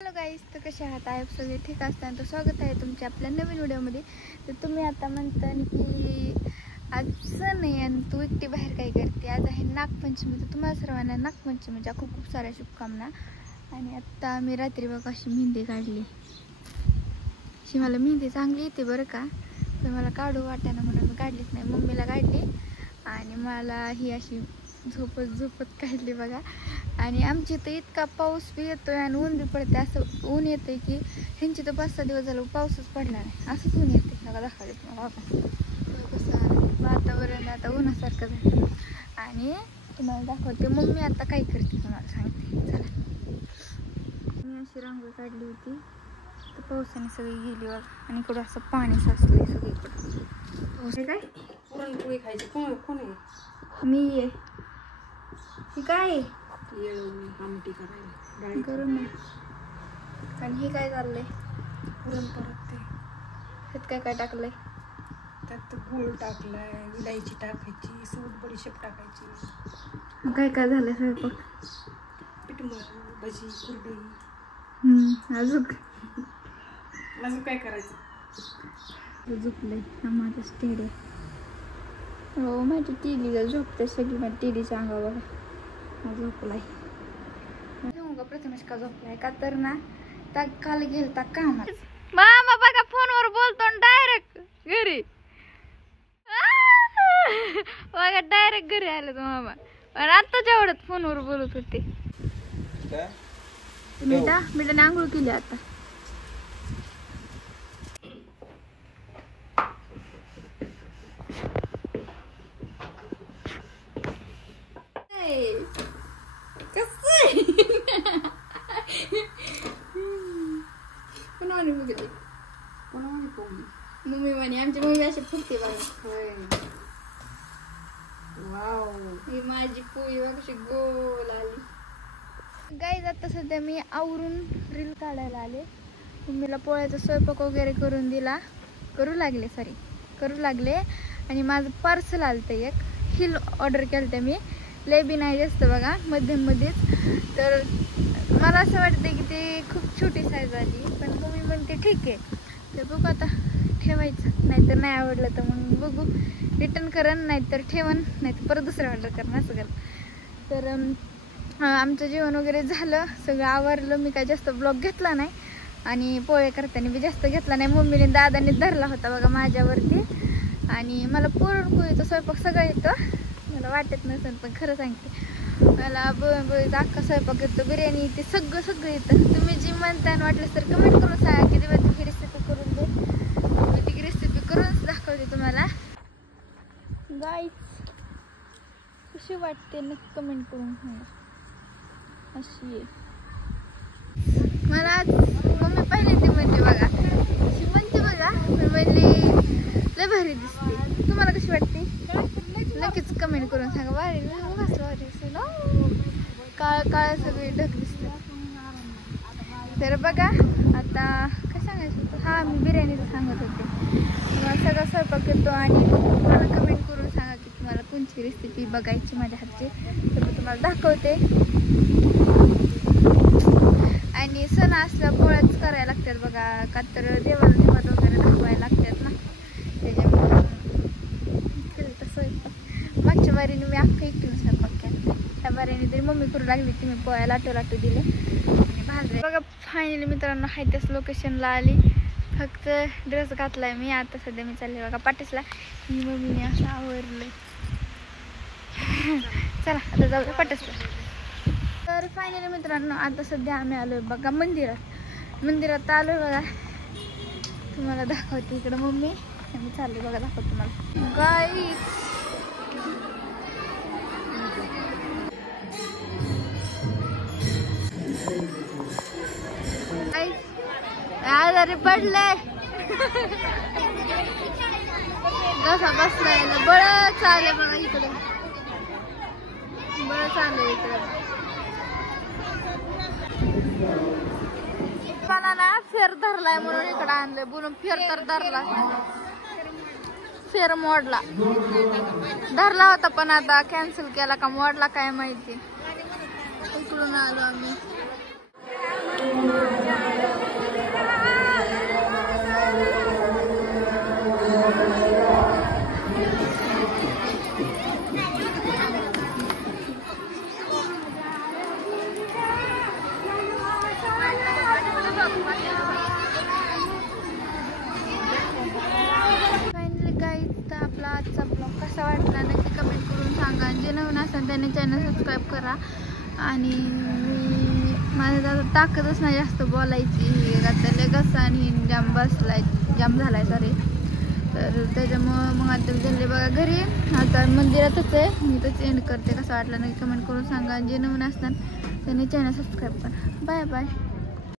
Hello गाईस, तर कसे आहात? आय सगळे ठीक असताना तर स्वागत आहे तुमचे आपल्या नवीन व्हिडिओमध्ये. तर तुम्ही आता म्हणता की आज सण आहे आणि तू एकटी बाहेर काय करते. आज आहे नागपंचमी. तर तुम्हाला सर्वांना नागपंचमीच्या खूप खूप साऱ्या शुभकामना. आणि आत्ता आम्ही रात्री बघा अशी मेहंदी काढली. अशी मला मेहंदी चांगली येते बरं का, तर मला काढू वाटाणा म्हणून मी काढलीच नाही. मम्मीला काढली आणि मला ही अशी झोपत झोपत काढली बघा. आणि आमच्या इथं इतका पाऊस बी येतोय आणि ऊन बी पडते. असं ऊन येते की ह्यांची तर 5-6 दिवस झालं पाऊसच पडला नाही, असंच ऊन येते. बघा दाखवले तुम्हाला कसं वातावरण आता उन्हासारखं झालं. आणि तुम्हाला दाखवते मम्मी आता काय करते तुम्हाला सांगते. चला, मी अशी रांगोळी काढली होती तर पावसाने सगळी गेली बघा. आणि इकडं असं पाणी साचलंय सगळीकडं. पाऊस काय पुरणपोळी खायची. कोण आहे? मी ये ही काय आमटी करायला करून नाही. आणि हे काय चाललंय? पुरण परत ते त्यात काय काय टाकलंय? त्यात गूळ टाकलाय, इलायची टाकायची, सूट बडीशेप टाकायची. काय काय झालं स्वयंपाक? पीठमळ, भजी, कुरडई. अजून अजून काय करायचं? झोपलंय माझं टेडी. हो, माझी टेडी जर झोपते सगळी. माझी टेडीच्या अंगा बघा हा झोपलाय. प्रथमेश का झोपलाय का तर ना काल गेलता कामाला. मामा बघा फोनवर बोलतो डायरेक्ट घरी. बघा डायरेक्ट घरी आले तो मामा. आणि आता जेवढ्यात फोनवर बोलत होते. मिठाने आंघोळ केली आता. मम्मी म्हणे आमची मम्मी अशी फुटते बघा. वाव, ही माझी पोळी बघ कशी गोल आली. गाईज आता सध्या मी आवरून रील काढायला आले. मम्मीला पोळ्याचा स्वयंपाक वगैरे करू लागले. आणि माझं पार्सल आलं एक हिल ऑर्डर केलं तर मी लय बी नाही जास्त बघा, मध्यमध्येच. तर मला असं वाटतं की ते खूप छोटी साईज आली, पण मम्मी म्हणते ठीक आहे. तर बघू आता ठेवायचं, नाहीतर नाही आवडलं तर मग बघू रिटर्न करेन, नाहीतर ठेवन, नाहीतर परत दुसरं ऑर्डर करेन असं करेन. तर आमचं जेवण वगैरे झालं, सगळं आवरलं. मी काय जास्त ब्लॉग घेतला नाही आणि पोळे करताना बी जास्त घेतला नाही. मम्मीने दादाने धरला होता बघा माझ्यावरती. आणि मला पुरणपोळीचा स्वयंपाक सगळं येतं, मला वाटत नसेल पण खरं सांगते. मला पुरणपोळीचा अख्खा स्वयंपाक येतो, बिर्याणी येते, सगळं येतं. तुम्ही जी म्हणता वाटलं तर कमेंट करून सांगा की तुम्ही ती रेसिपी करून दे. मी ती रेसिपी करूनच दाखवते तुम्हाला. गाईज कशी वाटते नक्की कमेंट करून सांगा. अशी आहे मला आज मम्मी पहिल्यांदा म्हणते बघा, अशी म्हणते बघा, मी म्हणली लय भारी दिसते. तुम्हाला कशी वाटते नक्कीच कमेंट करून सांगा. भारी दिसते ना, काळ सगळी ढग दिसते. तर बघा आता काय सांगायचं होतं. हा, मी बिर्याणीचं सांगत होते. तुम्हाला सगळा स्वयंपाक येतो आणि मला कमेंट करून सांगा की तुम्हाला कोणची रेसिपी बघायची माझ्या हातची, तर मी तुम्हाला दाखवते. आणि सण असल्या पोळ्याच करायला लागतात बघा, का तर देवाला निवद वगैरे दाखवायला लागतात ना, त्याच्यामुळे केलं तर स्वयंपाक. मागच्या बारीने मी अख्खा एकटीने स्वयंपाक केला, त्या बारीने तरी मम्मी करू लागली की मी पोळ्या लाटू दिले आणि भाजले बघा. फायनली मित्रांनो हाय त्याच लोकेशनला आली, फक्त ड्रेस घातलाय मी. आता सध्या मी चालले बघा पाटीसला. मी मम्मीने असं आवरलंय. चला आता जाऊ पाटीसला. तर फायनली मित्रांनो आता सध्या आम्ही आलोय बघा मंदिरात आलोय बघा. तुम्हाला दाखवते इकडं मम्मी आम्ही चाललोय बघा, दाखवते तुम्हाला. गाईस आजारी पडले, कसा बसलाय ना, बळच आले बघा इकडे, बळच आले इकडे. मला ना फेर धरलाय म्हणून इकडे आणलंय. बोलून फेर तर धरला, फेर मोडला, धरला होता पण आता कॅन्सल केला का मोडला काय माहिती. इकडून आलो आम्ही. नवीन असतात त्यांनी चॅनल सबस्क्राईब करा. आणि माझं आता ताकदच नाही जास्त बोलायची, आता लगेच आणि जाम झालाय सॉरी. तर त्याच्यामुळं मग आता झाले बघा घरी, आता मंदिरातच आहे. मी तर एंड करते. कसं वाटलं नाही कमेंट करून सांगा. जे नवीन असतात त्यांनी चॅनल सबस्क्राईब करा. Bye bye.